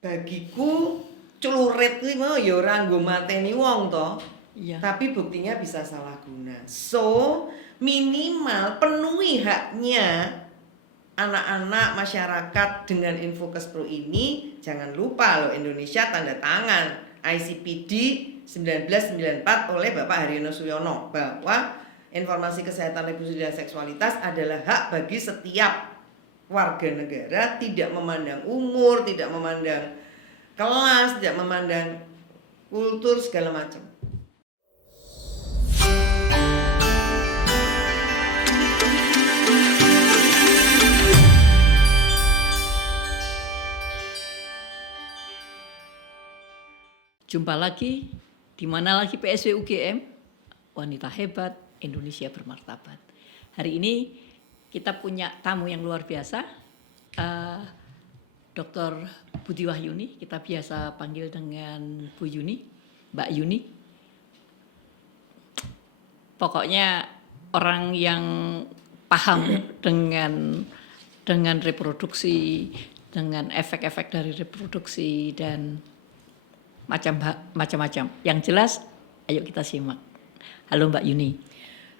bagiku celurit kuwi mau ya ora nggo mateni wong to. Iya. Tapi buktinya bisa salah guna. So, minimal penuhi haknya anak-anak masyarakat dengan Infokes Pro ini. Jangan lupa loh, Indonesia tanda tangan ICPD 1994 oleh Bapak Haryono Suyono bahwa informasi kesehatan reproduksi dan seksualitas adalah hak bagi setiap warga negara, tidak memandang umur, tidak memandang kelas, tidak memandang kultur segala macam. Jumpa lagi, di mana lagi PSW UGM, wanita hebat, Indonesia bermartabat. Hari ini kita punya tamu yang luar biasa, Dr. Budi Wahyuni, kita biasa panggil dengan Bu Yuni, Mbak Yuni. Pokoknya orang yang paham dengan reproduksi, dengan efek-efek dari reproduksi dan macam-macam. Yang jelas, ayo kita simak. Halo Mbak Yuni.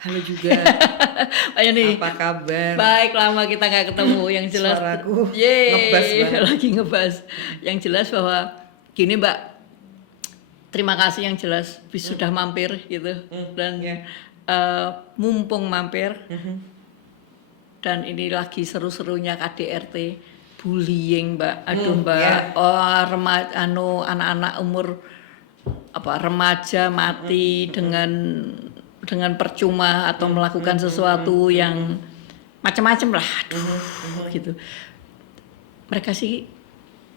Halo juga. Mbak Yuni. Apa kabar? Baik, lama kita nggak ketemu. Yang jelas, suaraku ngebas banget. lagi ngebas. Yang jelas bahwa gini Mbak, terima kasih yang jelas sudah mampir gitu dan mumpung mampir dan ini lagi seru-serunya KDRT. Bullying Mbak, aduh Mbak, anak-anak umur remaja mati dengan percuma atau melakukan sesuatu yang macam-macam lah, aduh gitu. Mereka sih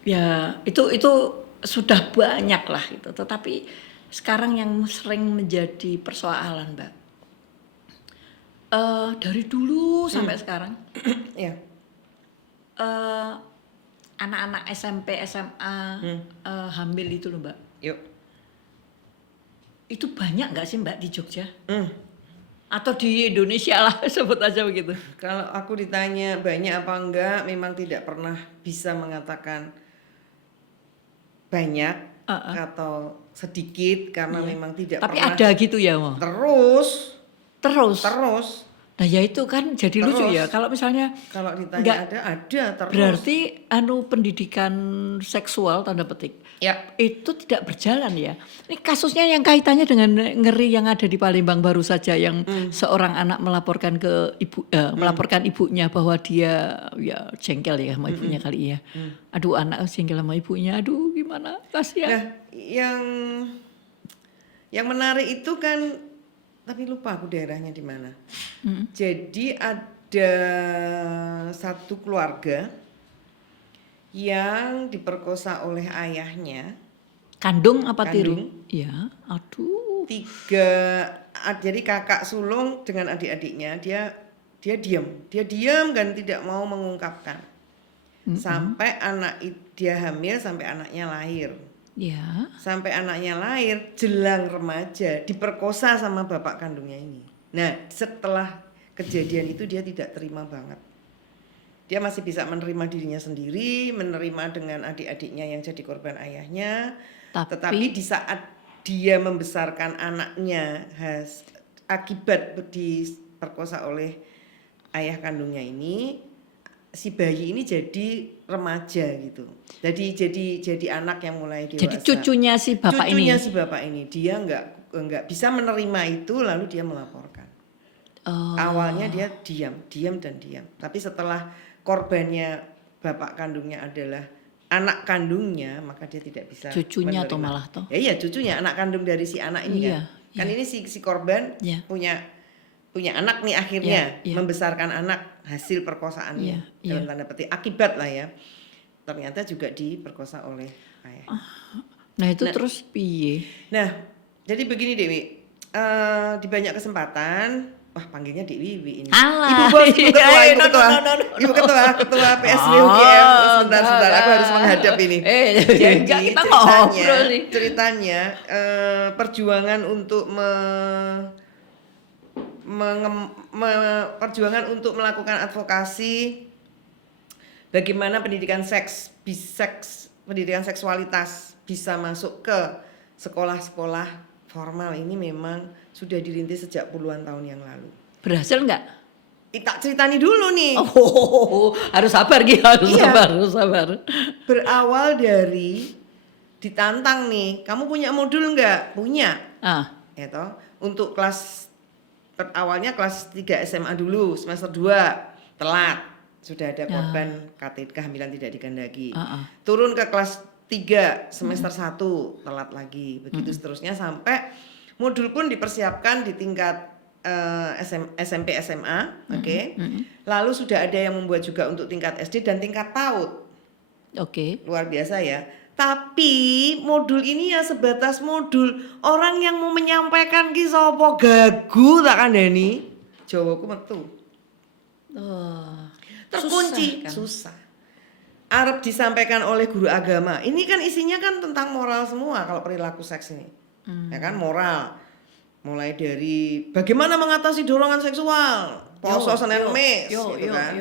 ya itu sudah banyak lah gitu, tetapi sekarang yang sering menjadi persoalan Mbak, dari dulu sampai sekarang. Ya. Anak-anak SMP, SMA hamil itu loh Mbak. Yuk. Itu banyak nggak sih Mbak di Jogja? Atau di Indonesia lah, sebut aja begitu. Kalau aku ditanya banyak apa enggak, memang tidak pernah bisa mengatakan banyak atau sedikit karena memang tidak Tapi pernah. ada gitu ya Mo? Terus. Nah ya itu kan jadi lucu ya. Kalau misalnya kalau ditanya ada terus. Berarti pendidikan seksual tanda petik. Ya. Itu tidak berjalan ya. Ini kasusnya yang kaitannya dengan ngeri yang ada di Palembang baru saja yang seorang anak melaporkan ke melaporkan ibunya bahwa dia ya jengkel ya sama ibunya kali ya. Aduh anak jengkel sama ibunya. Aduh gimana? Kasihan. Nah, yang menarik itu kan, tapi lupa aku daerahnya di mana. Jadi ada satu keluarga yang diperkosa oleh ayahnya. Kandung apa tiru? Iya, aduh. 3, jadi kakak sulung dengan adik-adiknya, dia diam dan tidak mau mengungkapkan. Sampai dia hamil sampai anaknya lahir. Ya. Sampai anaknya lahir, jelang remaja, diperkosa sama bapak kandungnya ini. Nah, setelah kejadian itu dia tidak terima banget. Dia masih bisa menerima dirinya sendiri, menerima dengan adik-adiknya yang jadi korban ayahnya. Tetapi di saat dia membesarkan anaknya akibat diperkosa oleh ayah kandungnya ini, si bayi ini jadi remaja gitu. Jadi anak yang mulai dewasa. Jadi cucunya si bapak ini. Dia enggak bisa menerima itu, lalu dia melaporkan. Awalnya dia diam. Tapi setelah korbannya bapak kandungnya adalah anak kandungnya, maka dia tidak bisa cucunya menerima. atau malah toh. Ya iya, cucunya, anak kandung dari si anak ini kan. Kan ini si korban punya anak nih akhirnya membesarkan anak hasil perkosaannya dalam tanda petik akibat lah ya, ternyata juga diperkosa oleh ayah. Nah itu terus piye? Nah jadi begini Dewi, di banyak kesempatan, panggilnya Dewi Wiwi ini. Ibu bos, ibu ketua PSW UGM. Sebentar, aku harus menghadap ini. Jadi ceritanya perjuangan untuk perjuangan untuk melakukan advokasi bagaimana pendidikan seks pendidikan seksualitas bisa masuk ke sekolah-sekolah formal ini memang sudah dirintis sejak puluhan tahun yang lalu. Berhasil nggak? Tak ceritani dulu nih. Harus sabar gitu, Iya. harus sabar. Berawal dari ditantang nih, kamu punya modul nggak? Punya. Ya toh, untuk kelas awalnya kelas 3 SMA dulu, semester 2 telat. Sudah ada korban kehamilan tidak dikendaki. Turun ke kelas 3 semester 1 telat lagi. Begitu seterusnya sampai modul pun dipersiapkan di tingkat SMP SMA, oke. Lalu sudah ada yang membuat juga untuk tingkat SD dan tingkat PAUD. Oke. Luar biasa ya. Tapi modul ini ya sebatas modul. Orang yang mau menyampaikan ki sapa gagu tak kandhani. Jawaku metu. Terkunci, susah. Arep disampaikan oleh guru agama. Ini kan isinya kan tentang moral semua kalau perilaku seks ini. Ya kan, moral. Mulai dari bagaimana mengatasi dorongan seksual, poso Senin Kamis gitu kan.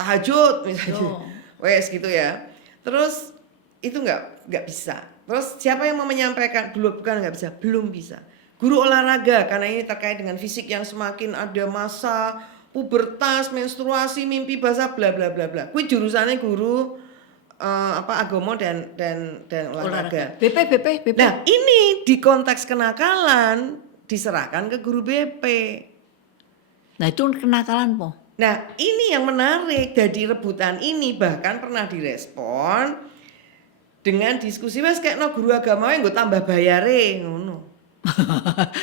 Tahajud misalnya. Wes gitu ya. Terus itu nggak bisa. Terus siapa yang mau menyampaikan? Bukan nggak bisa, belum bisa. Guru olahraga karena ini terkait dengan fisik yang semakin ada masa pubertas, menstruasi, mimpi basah, bla bla bla bla. Kuwi jurusannya guru agama dan olahraga. BP. Nah, ini di konteks kenakalan diserahkan ke guru BP. Nah, itu kenakalan po. Nah, ini yang menarik dari rebutan ini bahkan pernah direspon dengan diskusi wes kayak no guru agama yang gue tambah bayare ngono.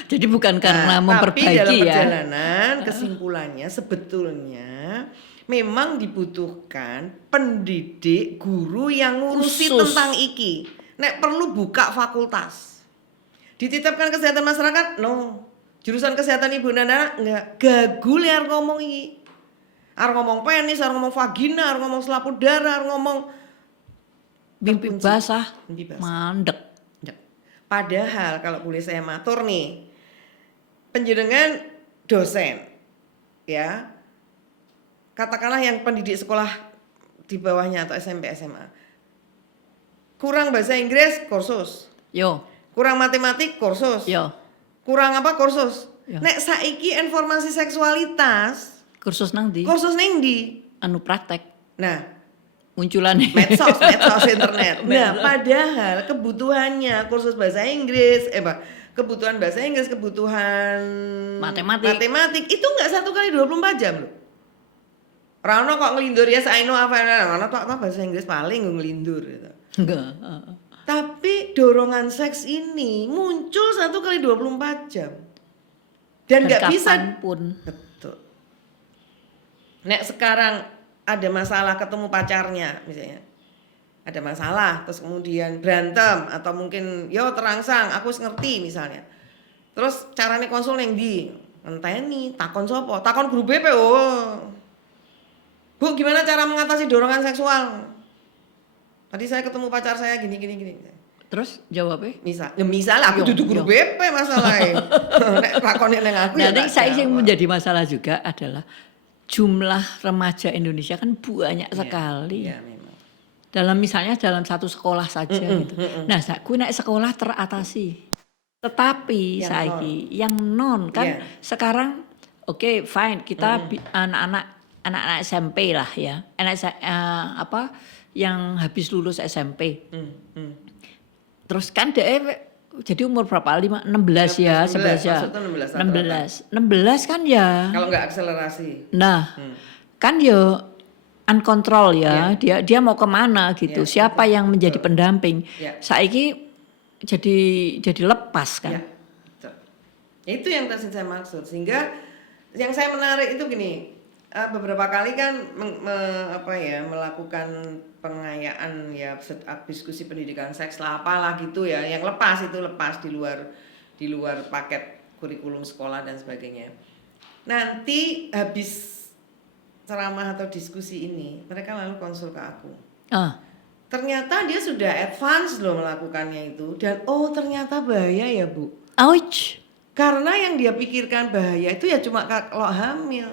Jadi bukan karena memperbaiki tapi dalam ya. perjalanan kesimpulannya sebetulnya memang dibutuhkan pendidik guru yang ngurusi Khusus. tentang iki. Nek perlu buka fakultas. Dititipkan kesehatan masyarakat, no. Jurusan kesehatan ibu dan anak enggak. Gagul ya ngomong iki. Arep ngomong penis, arep ngomong vagina, arep ngomong selaput darah, arep ngomong Mimpi basah, mimpi basah. mandek. Padahal kalau boleh saya matur nih, penjenengan dosen, ya, katakanlah yang pendidik sekolah di bawahnya atau SMP SMA, kurang bahasa Inggris kursus, Yo, kurang matematik kursus, yo. kurang apa kursus. Ya. Nek saiki informasi seksualitas, Kursus nang ndi? kursus ning ndi? Anu praktek. Nah, Munculannya. medsos internet. Nah, padahal kebutuhannya kursus bahasa Inggris, kebutuhan bahasa Inggris, kebutuhan matematik itu enggak 1 kali 24 jam loh. Rano kok ngelindur ya saino apa bahasa Inggris paling ngelindur gitu. Enggak. Tapi dorongan seks ini muncul 1 kali 24 jam. Dan enggak bisa pun. betul. Nek sekarang ada masalah ketemu pacarnya misalnya, ada masalah terus kemudian berantem atau mungkin yo terangsang aku ngerti misalnya, terus caranya konsul yang di ngenteni takon sopo, takon guru BP. Bu, gimana cara mengatasi dorongan seksual? Tadi saya ketemu pacar saya gini. Terus jawabnya? Misal aku duduk guru BP masalahnya. Nek takone nang aku ya. Nah, saya yang menjadi masalah juga adalah jumlah remaja Indonesia kan banyak sekali. Iya, memang. Dalam satu sekolah saja gitu. Nah, aku naik sekolah teratasi. Tetapi saiki yang non kan sekarang oke, fine, kita anak-anak SMP lah ya. Yang habis lulus SMP. Terus kan jadi umur berapa? 16 ya, 11 ya. 16 kan ya. Kalau nggak akselerasi. Nah, kan ya uncontrol ya. Dia mau kemana gitu. Siapa yang menjadi pendamping? Saiki jadi lepas kan. Itu yang tadi saya maksud. Sehingga yang saya menarik itu gini. Beberapa kali kan melakukan pengayaan ya diskusi pendidikan seks lah apalah gitu ya, yang lepas di luar paket kurikulum sekolah dan sebagainya. Nanti habis ceramah atau diskusi ini mereka lalu konsul ke aku. Ternyata dia sudah advance loh melakukannya itu, dan ternyata bahaya ya Bu. Ouch. Karena yang dia pikirkan bahaya itu ya cuma kalau hamil.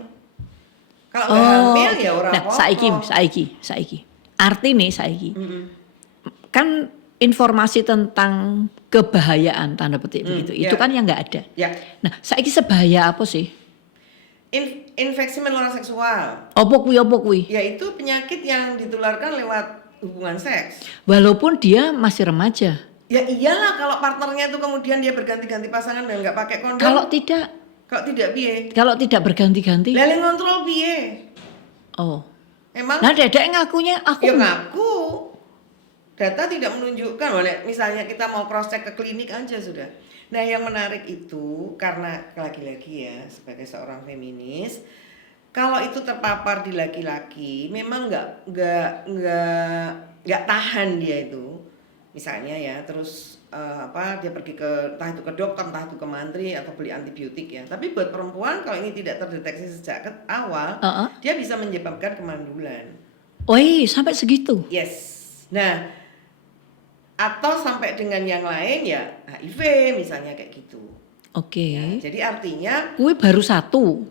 Kalau nggak hamil ya orang nah, saiki. Arti nih saiki. kan informasi tentang kebahayaan tanda petik begitu. Itu ya. kan yang nggak ada. Ya, Nah, saiki sebahaya apa sih? infeksi menular seksual, Opo kuwi? yaitu penyakit yang ditularkan lewat hubungan seks. Walaupun dia masih remaja. Ya iyalah kalau partnernya itu kemudian dia berganti-ganti pasangan dan nggak pakai kondom. Kalau tidak piye? kalau tidak berganti-ganti. Lele ngontrol piye? Oh. Emang Nah, Dedek ngakunya ya aku ngaku. Data tidak menunjukkan, misalnya kita mau cross check ke klinik aja sudah. Nah, yang menarik itu karena laki-laki ya sebagai seorang feminis, kalau itu terpapar di laki-laki, memang nggak tahan dia itu. Misalnya ya, terus dia pergi ke entah itu ke dokter, entah itu ke mantri atau beli antibiotik ya. Tapi buat perempuan kalau ini tidak terdeteksi sejak awal, dia bisa menyebabkan kemandulan. Woi, sampai segitu. Yes. Nah, atau sampai dengan yang lain ya HIV misalnya kayak gitu. Oke. Ya, jadi artinya Kuwi baru satu.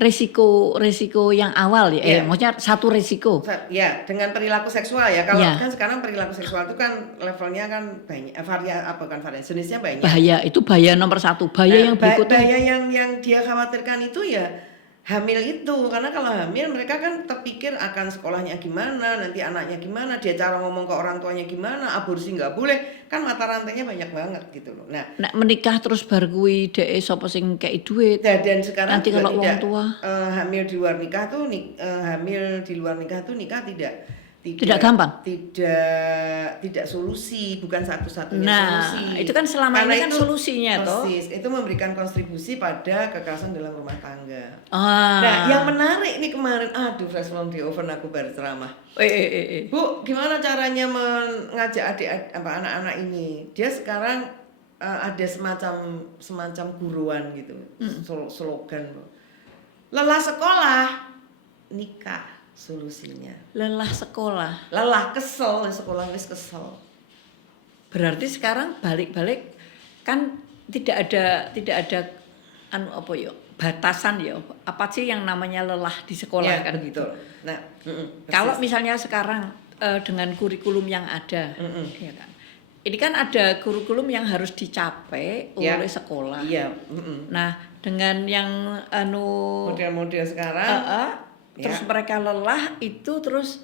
Resiko yang awal ya. Iya. Maksudnya satu resiko. ya dengan perilaku seksual ya. Kalau Ya. kan sekarang perilaku seksual itu kan levelnya kan banyak, varian jenisnya banyak. Bahaya itu bahaya nomor satu. Bahaya yang berikutnya. Bahaya yang dia khawatirkan itu ya hamil itu, karena kalau hamil mereka kan terpikir akan sekolahnya gimana, nanti anaknya gimana, dia cara ngomong ke orang tuanya gimana, aborsi nggak boleh, kan mata rantainya banyak banget gitu loh. Nah, menikah terus bar kuwi dhek sapa sing kei duit. Dan sekarang nanti kalau tidak, orang tua hamil di luar nikah tuh hamil di luar nikah tuh nikah tidak gampang. Tidak solusi, bukan satu-satunya solusi. Nah, itu kan selama Karena ini kan itu, solusinya toh. Itu memberikan kontribusi pada kekerasan dalam rumah tangga. Ah. Nah, yang menarik nih kemarin, fresh from the oven aku berceramah. Bu, gimana caranya mengajak anak-anak ini? Dia sekarang ada semacam guruan gitu, slogan. Lelah sekolah, nikah. Solusinya Lelah sekolah, kesel sekolah wis kesel. berarti sekarang balik-balik kan tidak ada batasan ya, apa sih yang namanya lelah di sekolah Ya, kan gitu. Nah, kalau misalnya sekarang dengan kurikulum yang ada, ya kan, ini kan ada kurikulum yang harus dicapai oleh sekolah. Iya. Nah, dengan yang model-model sekarang. Terus mereka lelah itu terus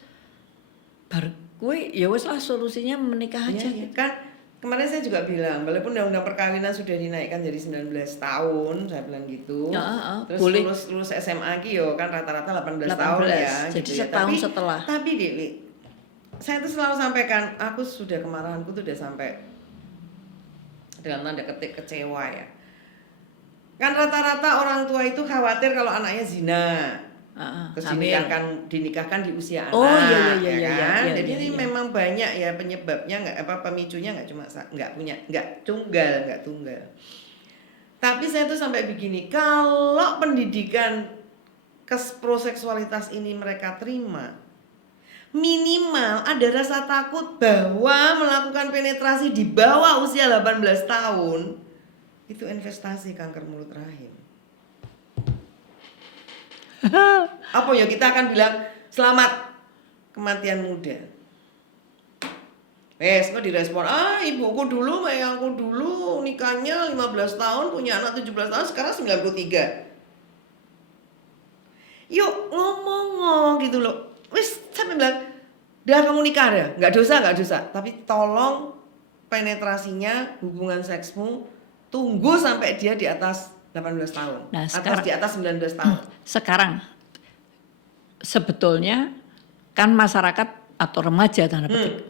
ya wes lah solusinya menikah aja. Ya. Kan kemarin saya juga bilang walaupun undang-undang perkawinan sudah dinaikkan jadi 19 tahun, saya bilang gitu. Terus boleh. lulus SMA yo kan rata-rata 18 tahun ya. Jadi gitu setahun ya. setelah. Tapi Dewi, saya tuh selalu sampaikan, aku sudah kemarahanku tuh udah sampai dalam tanda ketik kecewa ya. Kan rata-rata orang tua itu khawatir kalau anaknya zina. Terus dinikahkan di usia anak. Oh iya, kan? iya, Jadi ini iya. memang banyak ya penyebabnya, pemicunya nggak tunggal. Tapi saya tuh sampai begini, kalau pendidikan proseksualitas ini mereka terima, minimal ada rasa takut bahwa melakukan penetrasi di bawah usia 18 tahun itu investasi kanker mulut rahim. Apa ya, kita akan bilang selamat kematian muda. Kok direspon, ibuku dulu, ayahku dulu nikahnya 15 tahun, punya anak 17 tahun, sekarang 93. Yuk ngomong gitu loh. Wis sampai bilang, dah kamu nikah ya, nggak dosa, tapi tolong penetrasinya, hubungan seksmu tunggu sampai dia di atas 18 tahun. Nah, atau di atas 19 tahun. Sekarang sebetulnya kan masyarakat atau remaja tanda petik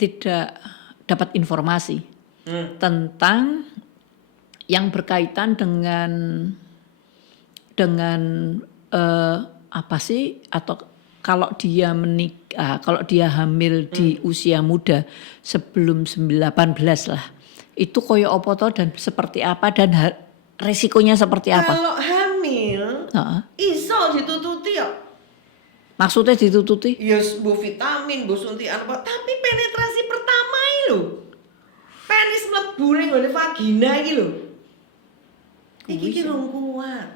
tidak dapat informasi tentang yang berkaitan dengan apa sih, atau kalau dia menikah, kalau dia hamil di usia muda sebelum 18 lah. Itu koyo apa toh dan seperti apa dan resikonya seperti apa? Kalau hamil, iso ditututi ya. Maksudnya ditututi? Ya, bu vitamin, bu suntikan apa. Tapi penetrasi pertama ini lho. Penis mlebu ning ngone vagina iki lho. Iki ki rung kuat.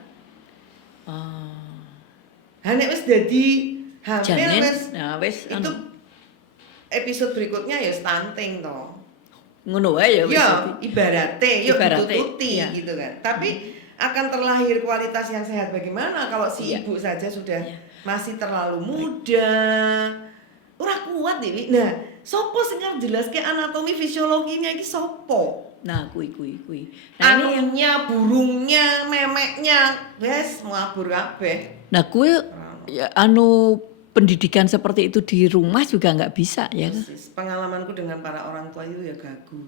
Nek wis dadi Hamil janin, wis nah wis itu episode berikutnya ya stunting toh. ngono wae ya wis Ya, dadi. ibarate yuk Ibarate, ditututi iya. gitu kan. Tapi akan terlahir kualitas yang sehat bagaimana kalau si Iya. ibu saja sudah Iya. masih terlalu muda. Ora kuat Dewi. Nah, sopo sing ngarep jelaske anatomi fisiologinya iki sopo? Nah, kui. Nah, ini yang Anunya, burungnya, memeknya, wes mabur kabeh. nah kue ya, pendidikan seperti itu di rumah juga nggak bisa ya. Persis. Pengalamanku dengan para orang tua itu ya gagu.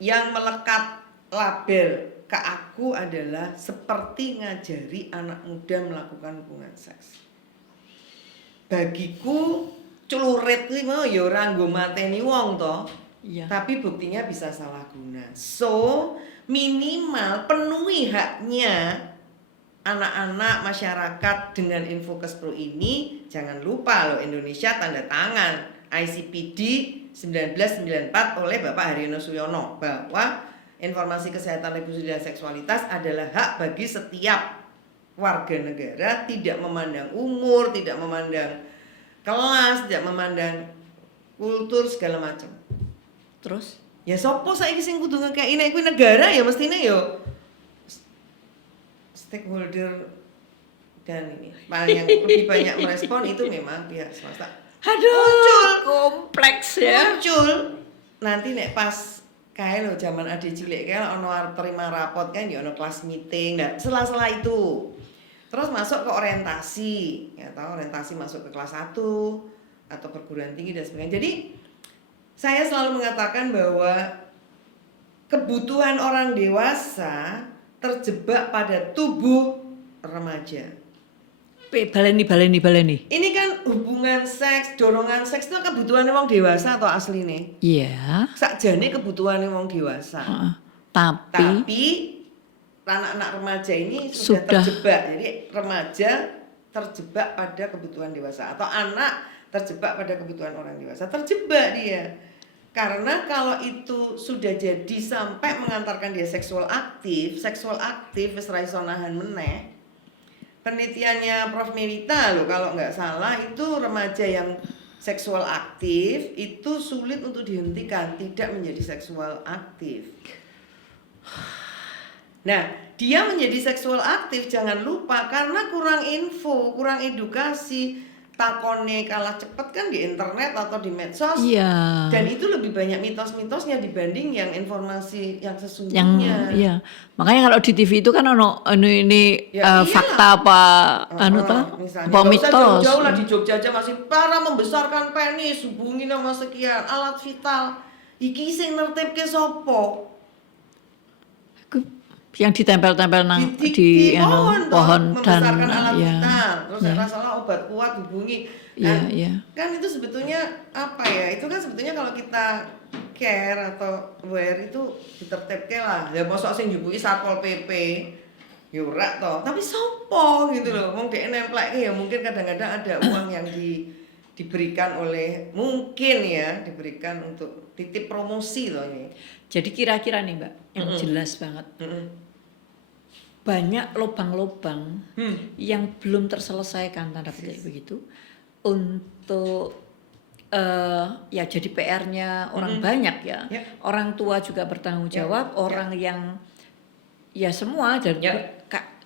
Yang melekat label ke aku adalah seperti ngajari anak muda melakukan hubungan seks. Bagiku celurit iki mau ya ora nggo mateni wong to. Iya. Tapi buktinya bisa salah guna. So, minimal penuhi haknya anak-anak masyarakat dengan Infokes Pro ini. Jangan lupa loh, Indonesia tanda tangan ICPD 1994 oleh Bapak Haryono Suyono bahwa informasi kesehatan reproduksi dan seksualitas adalah hak bagi setiap warga negara, tidak memandang umur, tidak memandang kelas, tidak memandang kultur segala macam. Terus Ya sopo saiki sing kudu ngekeki kuwi negara ya mestine yo stakeholder dan ini yang lebih banyak merespon itu memang pihak swasta. aduh kompleks ya. Muncul nanti nek pas kae lho zaman ade cilik kae ono arep terima rapot kan ya ono kelas meeting. Nah, sela-sela itu. Terus masuk ke orientasi, ya tahu orientasi masuk ke kelas 1 atau perguruan tinggi dan sebagainya. Jadi saya selalu mengatakan bahwa kebutuhan orang dewasa terjebak pada tubuh remaja. Baleni. Ini kan hubungan seks, dorongan seks itu kebutuhan wong dewasa atau asline? Iya. Sakjane kebutuhan wong dewasa. Tapi anak-anak remaja ini sudah terjebak. Jadi remaja terjebak pada kebutuhan dewasa atau anak terjebak pada kebutuhan orang dewasa. Terjebak dia. Karena kalau itu sudah jadi sampai mengantarkan dia seksual aktif wis ra iso nahan meneh. Penelitiannya Prof Melita loh kalau nggak salah itu remaja yang seksual aktif itu sulit untuk dihentikan, tidak menjadi seksual aktif. Nah, dia menjadi seksual aktif jangan lupa karena kurang info, kurang edukasi. Takone kalah cepet kan di internet atau di medsos. Iya. Dan itu lebih banyak mitos-mitosnya dibanding yang informasi yang sesungguhnya. Iya. Makanya kalau di TV itu kan ini Ya, fakta apa misalnya, apa nggak usah mitos. jauh-jauh lah di Jogja aja masih para membesarkan penis hubungi nama sekian alat vital. Iki sing nertibke sopo? Yang ditempel-tempel di pohon dan membesarkan alat ya. vital. Terus ya. Salah obat kuat hubungi. Kan itu sebetulnya apa ya? Itu kan sebetulnya kalau kita care atau aware itu ditertibke lah. Ya mosok sing njupuki Satpol PP. Ya ora toh. Tapi sopo gitu loh. Wong dhek nemplekke ya mungkin kadang-kadang ada uang yang diberikan oleh diberikan untuk titip promosi loh ini. Jadi kira-kira nih Mbak, yang jelas banget. Banyak lubang-lubang yang belum terselesaikan tanda petik begitu untuk ya jadi PR-nya orang banyak ya. Orang tua juga bertanggung jawab, orang yang ya semua dan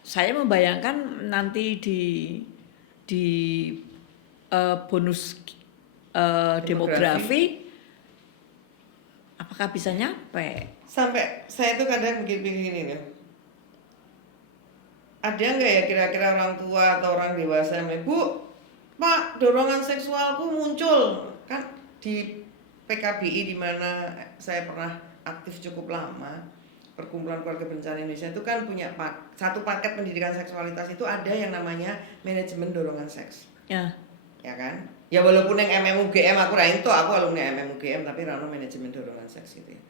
saya membayangkan nanti di bonus demografi apakah bisa nyampe? Sampai saya tuh kadang begini nih. Ada nggak ya kira-kira orang tua atau orang dewasa yang Bu, Pak, dorongan seksualku muncul kan di PKBI di mana saya pernah aktif cukup lama. Perkumpulan Keluarga Berencana Indonesia itu kan punya satu paket pendidikan seksualitas itu ada yang namanya manajemen dorongan seks. Ya kan? Ya walaupun yang MMUGM aku alumni MMUGM tapi rano manajemen dorongan seks gitu ya.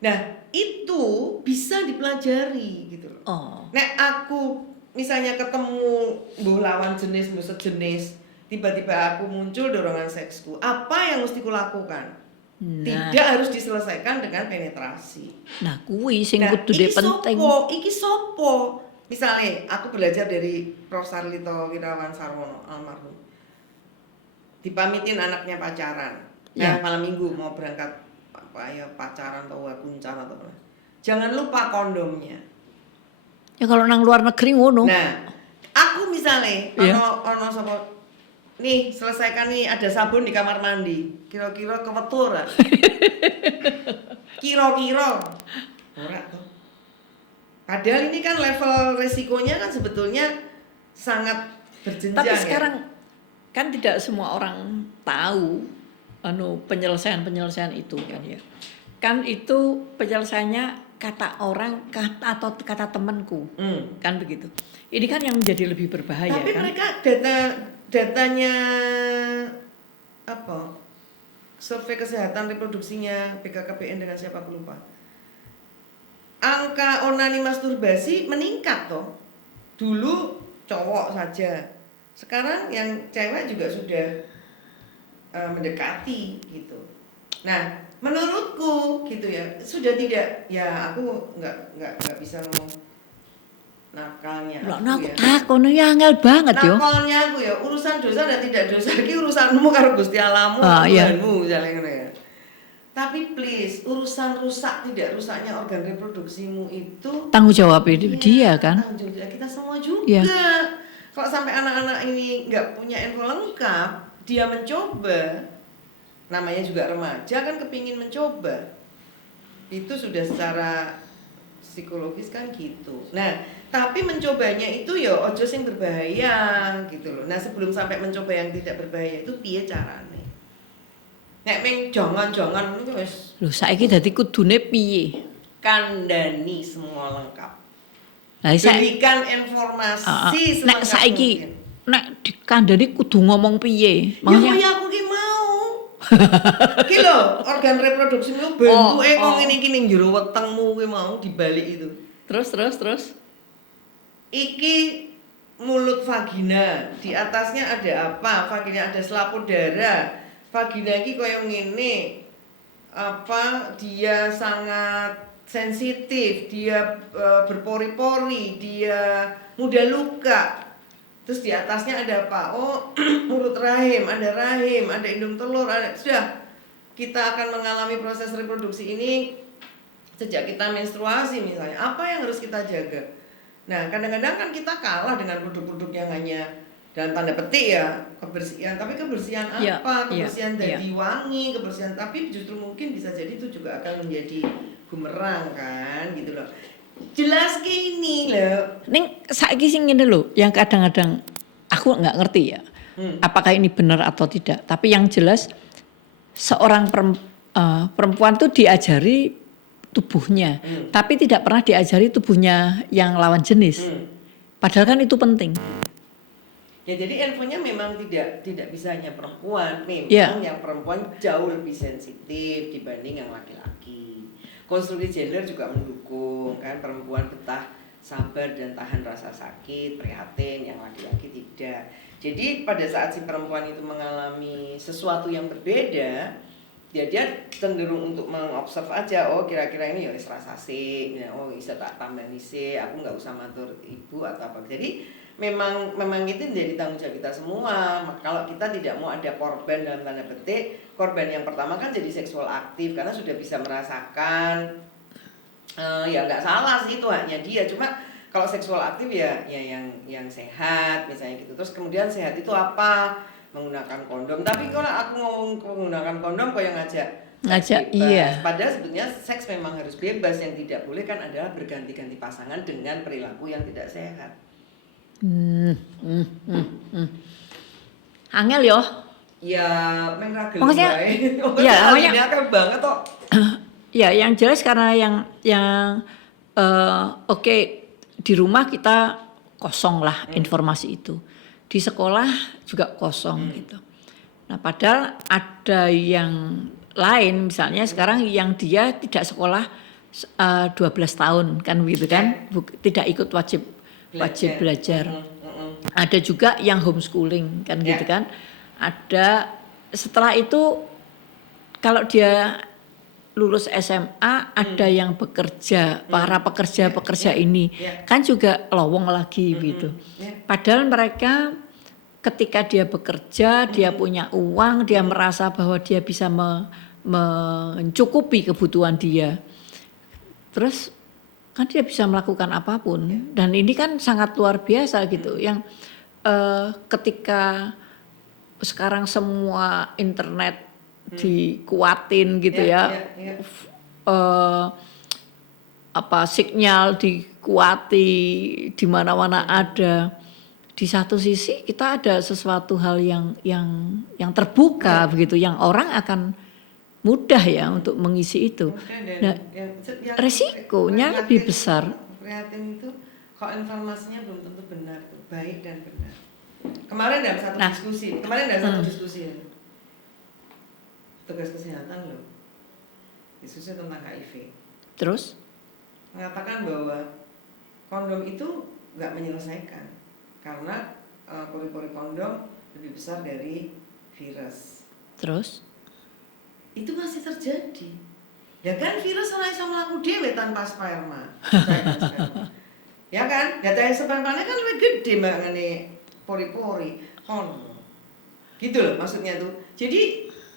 Nah, itu bisa dipelajari gitu loh. Nek aku misalnya ketemu lawan jenis sejenis, tiba-tiba aku muncul dorongan seksku, apa yang mesti kulakukan? Tidak harus diselesaikan dengan penetrasi. Nah, kuwi sing kudu penting. Iki sopo? Misalnya aku belajar dari Prof. Sarlito Wirawan Sarwono almarhum. Dipamitin anaknya pacaran. Ya. Malam minggu mau berangkat apa ya pacaran atau kuncan atau apa. Jangan lupa kondomnya. Ya kalau nang luar negeri ngono. Nah, aku misalnya ono sapa nih selesaikan nih ada sabun di kamar mandi. Kira-kira kewetur. Kira-kira ora tuh. Padahal ini kan level resikonya kan sebetulnya sangat berjenjang. Tapi sekarang kan tidak semua orang tahu penyelesaian itu kan ya. Kan itu penyelesaiannya kata orang atau kata temanku. Kan begitu. Ini kan yang menjadi lebih berbahaya. Tapi kan? mereka datanya apa? Survei kesehatan reproduksinya BKKBN dengan siapa aku lupa. Angka onani masturbasi meningkat toh. Dulu cowok saja. Sekarang yang cewek juga sudah mendekati gitu. Nah, menurutku gitu ya, sudah tidak ya aku nggak bisa ngomong nakalnya Aku ya. takon ya angel banget yo. Nakalnya aku ya urusan dosa dan tidak dosa iki urusanmu karo Gusti Allahmu, Tuhanmu misalnya ngono ya. Tapi please, urusan rusak tidak rusaknya organ reproduksimu itu tanggung jawab dia kan. Tanggung jawab kita semua juga. Ya. Kalau sampai anak-anak ini nggak punya info lengkap, dia mencoba, namanya juga remaja kan kepingin mencoba, itu sudah secara psikologis kan gitu. Nah, tapi mencobanya itu ya ojo sing berbahaya gitu loh. Nah, sebelum sampai mencoba yang tidak berbahaya itu piye carane? Nek meng jangan-jangan niku wis lho saiki dadi kudune piye? Kandani semua lengkap. Nah, berikan informasi nek saiki nek dikandani kudu ngomong piye? Ya aku ki mau. Ki lho, organ reproduksimu bentuke kok ngene iki ning jero wetengmu kuwi mau dibalik itu. Terus. Iki mulut vagina, di atasnya ada apa? Vagina ada selaput darah. Vagina iki koyo ngene. Apa dia sangat sensitif, dia berpori-pori, dia mudah luka. Terus di atasnya ada apa? Oh, mulut rahim, ada indung telur, sudah. Kita akan mengalami proses reproduksi ini sejak kita menstruasi misalnya. Apa yang harus kita jaga? Nah, kadang-kadang kan kita kalah dengan produk-produk yang hanya dalam tanda petik ya kebersihan, tapi kebersihan apa? Kebersihan dari wangi, kebersihan, tapi justru mungkin bisa jadi itu juga akan menjadi bumerang kan gitu loh. Jelas gini loh. Ning saiki sing ngene lho, yang kadang-kadang aku nggak ngerti ya. Apakah ini benar atau tidak? Tapi yang jelas seorang perempuan tuh diajari tubuhnya, tapi tidak pernah diajari tubuhnya yang lawan jenis. Padahal kan itu penting. Ya jadi infonya memang tidak bisa hanya perempuan, memang yang perempuan jauh lebih sensitif dibanding yang laki-laki. Konstruksi gender juga mendukung kan, perempuan betah sabar dan tahan rasa sakit, prihatin, yang laki-laki tidak. Jadi pada saat si perempuan itu mengalami sesuatu yang berbeda, dia cenderung untuk mengobserv aja, oh kira-kira ini ya rasa sih, oh bisa tak tambahin sih, aku nggak usah matur ibu atau apa. Jadi memang itu jadi tanggung jawab kita semua. Kalau kita tidak mau ada korban dalam tanda petik, korban yang pertama kan jadi seksual aktif karena sudah bisa merasakan ya nggak salah sih itu hanya dia. Cuma kalau seksual aktif ya yang sehat misalnya gitu. Terus kemudian sehat itu apa? Menggunakan kondom. Tapi kalau aku ngomong menggunakan kondom kok yang ngajak iya. Padahal sebetulnya seks memang harus bebas. Yang tidak boleh kan adalah berganti-ganti pasangan dengan perilaku yang tidak sehat. Angel yo. Ya, menragel maksudnya, ya, ini akan banget kok. Ya, yang jelas karena yang oke, di rumah kita kosong lah informasi itu. Di sekolah juga kosong gitu. Nah, padahal ada yang lain, misalnya sekarang yang dia tidak sekolah 12 tahun kan begitu kan, tidak ikut wajib belajar. Ada juga yang homeschooling kan gitu kan. Ada setelah itu kalau dia lulus SMA ada yang bekerja, para pekerja-pekerja ini kan juga lowong lagi gitu. Padahal mereka ketika dia bekerja, dia punya uang, dia merasa bahwa dia bisa mencukupi kebutuhan dia. Terus kan dia bisa melakukan apapun dan ini kan sangat luar biasa gitu. Yang ketika sekarang semua internet dikuatin gitu sinyal dikuati di mana-mana ada. Di satu sisi kita ada sesuatu hal yang terbuka begitu, yang orang akan mudah ya untuk mengisi itu. Nah, resikonya lebih besar. Prihatin itu kalau informasinya belum tentu benar, baik dan benar. Kemarin dalam satu diskusi tugas kesehatan loh, diskusi tentang HIV. Terus mengatakan bahwa kondom itu nggak menyelesaikan karena pori-pori kondom lebih besar dari virus. Terus itu masih terjadi. Ya kan virus ora iso mlaku dhewe tanpa sperma. Ya kan? Data spermanya kan lebih gede mbakane pori-pori. Gitu loh maksudnya tuh.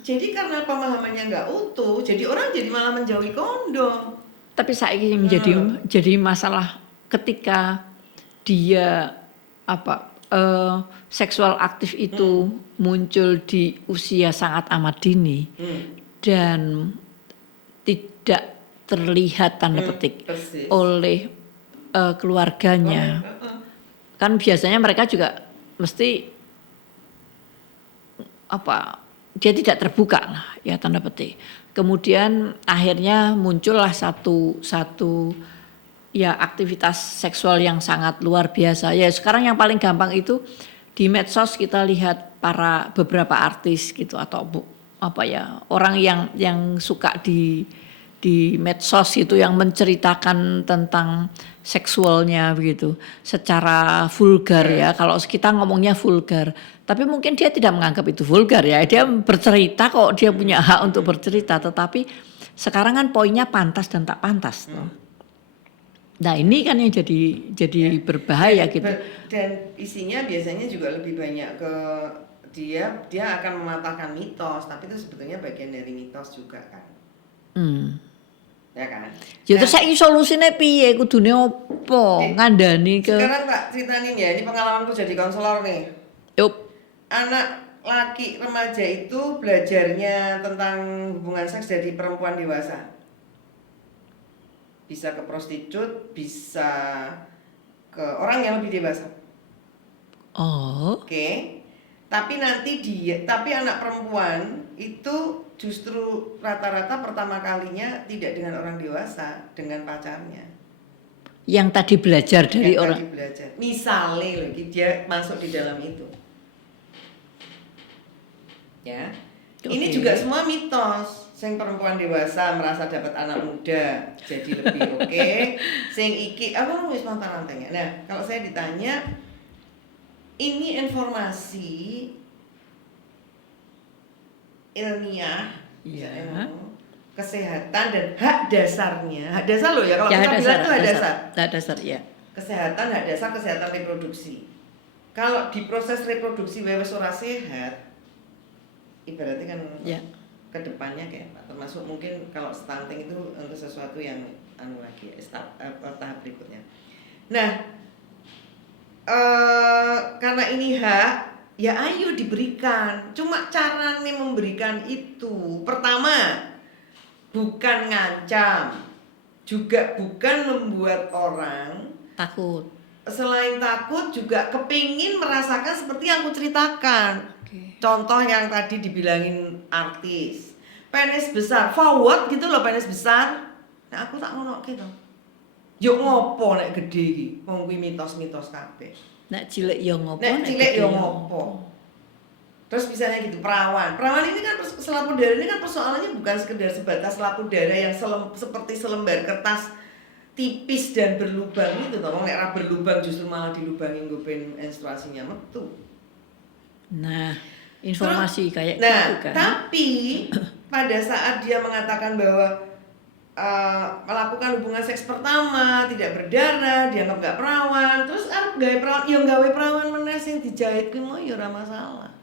Jadi karena pemahamannya nggak utuh, jadi orang jadi malah menjauhi kondom. Tapi saya ingin jadi masalah ketika dia seksual aktif itu muncul di usia sangat amat dini dan tidak terlihat tanda petik oleh keluarganya. Kan biasanya mereka juga mesti dia tidak terbuka lah ya tanda petik. Kemudian akhirnya muncullah satu ya aktivitas seksual yang sangat luar biasa. Ya sekarang yang paling gampang itu di medsos kita lihat beberapa artis gitu atau orang yang suka di medsos itu yang menceritakan tentang seksualnya begitu secara vulgar ya. Kalau kita ngomongnya vulgar, tapi mungkin dia tidak menganggap itu vulgar ya. Dia bercerita kok, dia punya hak untuk bercerita, tetapi sekarang kan poinnya pantas dan tak pantas toh. Nah, ini kan yang jadi berbahaya gitu. Dan isinya biasanya juga lebih banyak ke dia akan mematahkan mitos, tapi itu sebetulnya bagian dari mitos juga kan. Ya kan? Ya terus saiki solusine piye? Kudune opo? Ngandani ke. Sekarang tak ceritain ya, ini pengalamanku jadi konselor nih. Yup. Anak laki remaja itu belajarnya tentang hubungan seks dari perempuan dewasa. Bisa ke prostitut, bisa ke orang yang lebih dewasa. Oke. Tapi anak perempuan itu justru rata-rata pertama kalinya tidak dengan orang dewasa, dengan pacarnya. Yang tadi belajar dari orang. Tadi belajar. Misalnya lagi dia masuk di dalam itu. Ya. Ini juga semua mitos. Sing perempuan dewasa merasa dapat anak muda jadi lebih oke. Sing iki wis mantan-mantannya. Nah, kalau saya ditanya ini informasi ilmiah kesehatan dan hak dasarnya. Hak dasar loh ya kalau kita bilang itu hak dasar. Hak dasar ya. Kesehatan, hak dasar kesehatan reproduksi. Kalau di proses reproduksi wewes ora sehat, ibaratnya kan kedepannya kayak termasuk mungkin kalau stunting itu untuk sesuatu yang tahap berikutnya. Nah, karena ini hak, ya ayo diberikan. Cuma caranya memberikan itu, pertama bukan ngancam, juga bukan membuat orang takut. Selain takut juga kepingin merasakan seperti yang aku ceritakan. Contoh yang tadi dibilangin artis, penis besar, forward gitu loh penis besar. Nah aku tak ngono gitu. Yuk ngopo nek gede iki, wong kuwi mitos-mitos kabeh. Nek cilik yo ngopo? Nek cilik yo ngopo? Terus misalnya gitu perawan ini kan selaput darah ini kan persoalannya bukan sekedar sebatas selaput darah yang seperti selembar kertas tipis dan berlubang itu toh. Wong nek ra berlubang justru malah dilubangin nggo ben menstruasinya metu. Nah, informasi kayak gitu kan. Tapi pada saat dia mengatakan bahwa melakukan hubungan seks pertama tidak berdarah, dianggap gak perawan, terus arep gawe perawan, ya gawe perawan meneh sing dijahit kuwi mau ya ora masalah.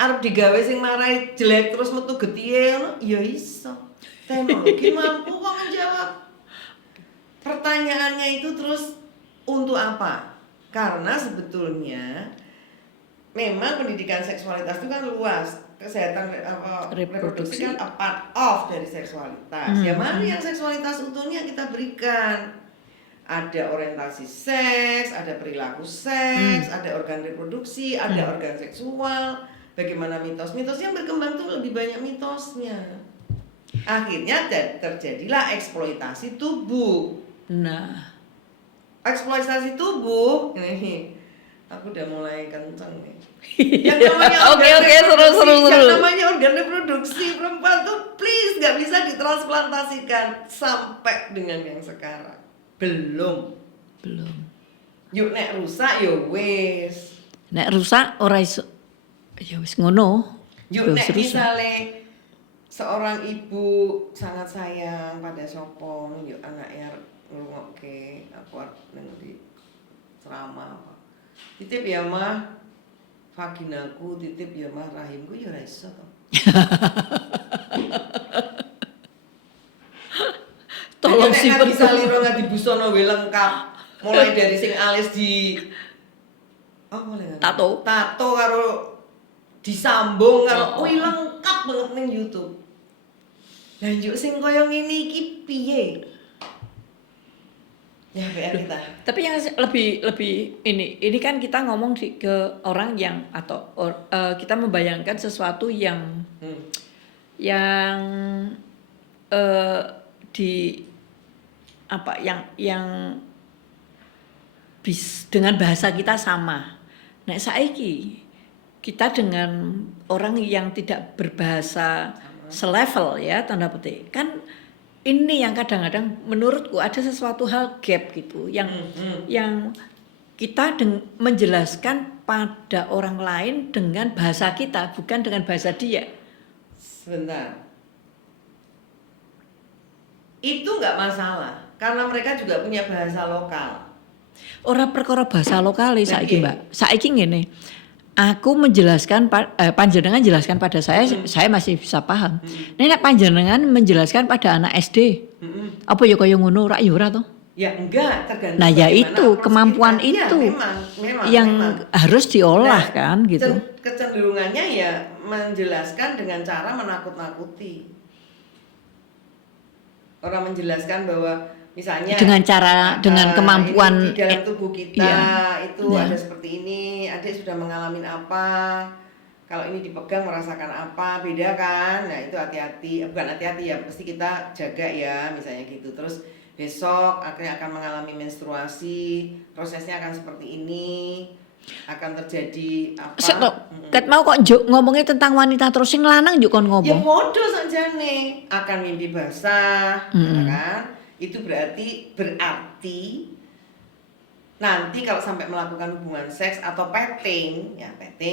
Arep digawe sing marai jelek terus metu getihe ngono ya iso. Teknologi mampu kok menjawab. Pertanyaannya itu terus untuk apa? Karena sebetulnya memang pendidikan seksualitas itu kan luas. Kesehatan reproduksi kan a part of dari seksualitas. Ya mana yang seksualitas utuhnya kita berikan. Ada orientasi seks, ada perilaku seks, ada organ reproduksi, ada organ seksual. Bagaimana mitos-mitosnya berkembang tuh lebih banyak mitosnya. Akhirnya terjadilah eksploitasi tubuh. Nah, Eksploitasi tubuh ini. Aku udah mulai kenceng nih. Yang namanya Oke, seru. Yang namanya organ reproduksi perempuan tuh please gak bisa ditransplantasikan sampai dengan yang sekarang. Belum. Yuk nek rusak ya wis. Nek rusak ora iso. Ya wis ngono. Yuk nek misale seorang ibu sangat sayang pada sopo, yuk anaknya ngrungokke aku arep nang ceramah apa. Titip ya mah vaginaku, titip ya mah rahimku ya ora iso to. Tolong sih bisa liro ngadi busana we lengkap. Mulai dari sing alis di tato karo disambung karo kuwi lengkap banget ning YouTube. Lanjut sing koyo ngene iki piye? Ya PR kita. Tapi yang lebih ini kan kita ngomong ke orang yang atau kita membayangkan sesuatu yang di apa yang dengan bahasa kita sama. Nek saiki kita dengan orang yang tidak berbahasa selevel ya tanda petik kan. Ini yang kadang-kadang menurutku ada sesuatu hal gap gitu yang kita menjelaskan pada orang lain dengan bahasa kita bukan dengan bahasa dia. Sebentar. Itu nggak masalah karena mereka juga punya bahasa lokal. Ora perkara bahasa lokal saiki Mbak. Saiki ngene. Aku menjelaskan panjenengan jelaskan pada saya masih bisa paham. Nek panjenengan menjelaskan pada anak SD. Apa ya kaya ngono ora ya ora to? Ya enggak, tergantung. Nah, ya itu kemampuan kita. Itu ya, memang harus diolah kan gitu. Kecenderungannya ya menjelaskan dengan cara menakut-nakuti. Orang menjelaskan bahwa misalnya dengan kemampuan di dalam tubuh kita itu ada seperti ini, adik sudah mengalami apa, kalau ini dipegang merasakan apa, beda kan. Nah itu hati-hati, bukan hati-hati ya, pasti kita jaga ya misalnya gitu. Terus besok akhirnya akan mengalami menstruasi, prosesnya akan seperti ini, akan terjadi apa. Ket mau kok ngomongnya tentang wanita terus sing lanang juk kon ngomong. Ya bodoh saja nih, akan mimpi basah, kan? Itu berarti nanti kalau sampai melakukan hubungan seks atau petting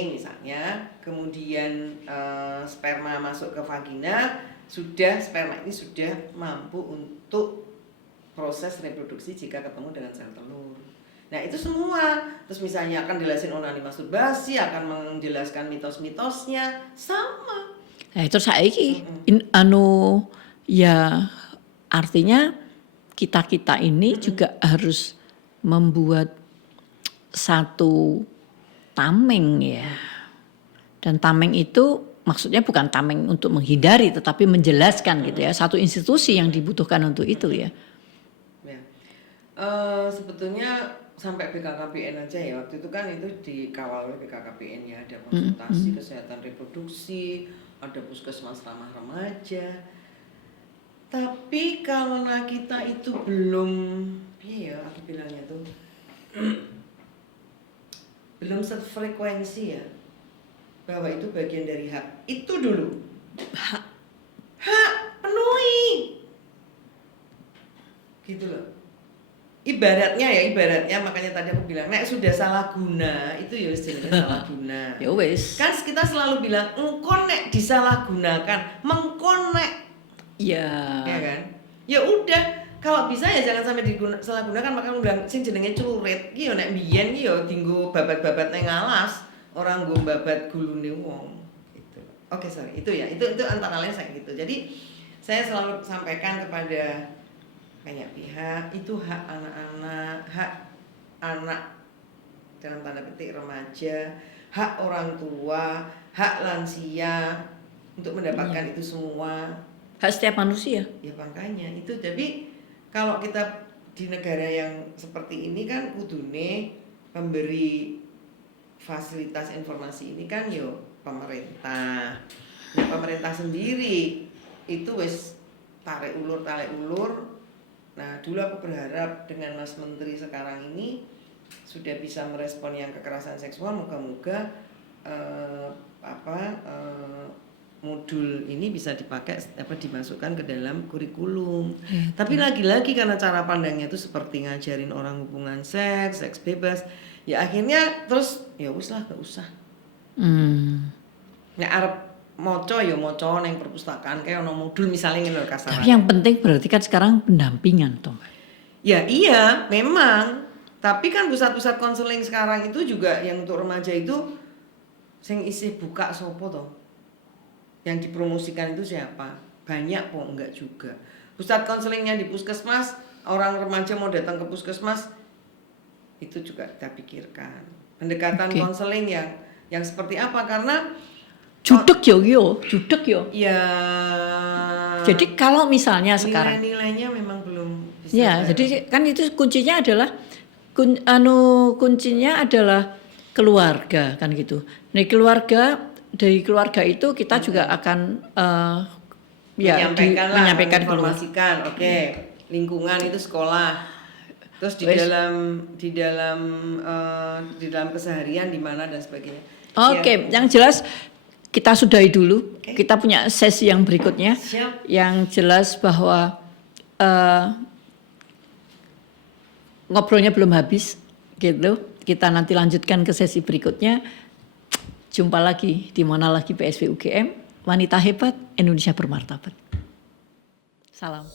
misalnya, kemudian sperma masuk ke vagina, sperma ini sudah mampu untuk proses reproduksi jika ketemu dengan sel telur. Nah itu semua, terus misalnya akan jelasin onani masturbasi, akan menjelaskan mitos-mitosnya, sama. Nah itu saiki ya artinya kita ini juga harus membuat satu tameng ya. Dan tameng itu maksudnya bukan tameng untuk menghindari tetapi menjelaskan gitu ya. Satu institusi yang dibutuhkan untuk itu ya. Sebetulnya sampai BKKBN aja ya, waktu itu kan itu dikawal oleh BKKBN ya, ada konsultasi kesehatan reproduksi, ada puskesmas ramah remaja. Tapi karena kita itu belum, ya aku bilangnya tuh belum sefrekuensi ya, bahwa itu bagian dari hak. Itu dulu hak penuhi, gitu loh. Ibaratnya makanya tadi aku bilang, nek sudah salah guna itu ya jenenge salah guna. Ya wis. Kan kita selalu bilang engko nek disalahgunakan, mengko nek. Ya Ya kan? Ya udah, kalau bisa ya jangan sampai disalahgunakan. Maka aku bilang sing jenenge celurit iki yo nek biyen iki yo dienggo babat-babat ning alas, orang nggo babat gulune wong gitu. Oke, sorry. Itu ya. Itu antara lain saya gitu. Jadi saya selalu sampaikan kepada banyak pihak, itu hak anak-anak, hak anak dalam tanda petik remaja, hak orang tua, hak lansia untuk mendapatkan itu semua. Hak setiap manusia. Ya makanya itu. Jadi kalau kita di negara yang seperti ini kan kudune pemberi fasilitas informasi ini kan yo pemerintah. Nah, pemerintah sendiri itu wis tarik ulur. Nah, dulu aku berharap dengan Mas Menteri sekarang ini sudah bisa merespon yang kekerasan seksual. Moga-moga modul ini bisa dipakai dimasukkan ke dalam kurikulum. Tapi lagi-lagi karena cara pandangnya itu seperti ngajarin orang hubungan seks bebas, ya akhirnya terus ya wis lah gak usah. Nek arep maca ya maca ning perpustakaan kayak ono modul misalnya ngene lho kasaran. Tapi yang penting berarti kan sekarang pendampingan toh. Ya iya, memang. Tapi kan pusat-pusat konseling sekarang itu juga yang untuk remaja itu sing isih buka sopo toh? Yang dipromosikan itu siapa? Banyak kok, enggak juga. Pusat konselingnya di puskesmas, orang remaja mau datang ke puskesmas, itu juga kita pikirkan. Pendekatan konseling yang seperti apa? Karena judek yo. ya. Jadi kalau misalnya sekarang nilai-nilainya memang belum bisa. Ya, jadi kan itu kuncinya adalah kuncinya adalah keluarga kan gitu. Dari keluarga itu kita juga akan menyampaikan informasikan. Oke. Lingkungan itu sekolah. Terus di dalam keseharian di mana dan sebagainya. Oke, yang jelas kita sudahi dulu. Kita punya sesi yang berikutnya. Siap. Yang jelas bahwa ngobrolnya belum habis gitu. Kita nanti lanjutkan ke sesi berikutnya. Jumpa lagi di mana lagi PSV UGM, wanita hebat, Indonesia bermartabat. Salam.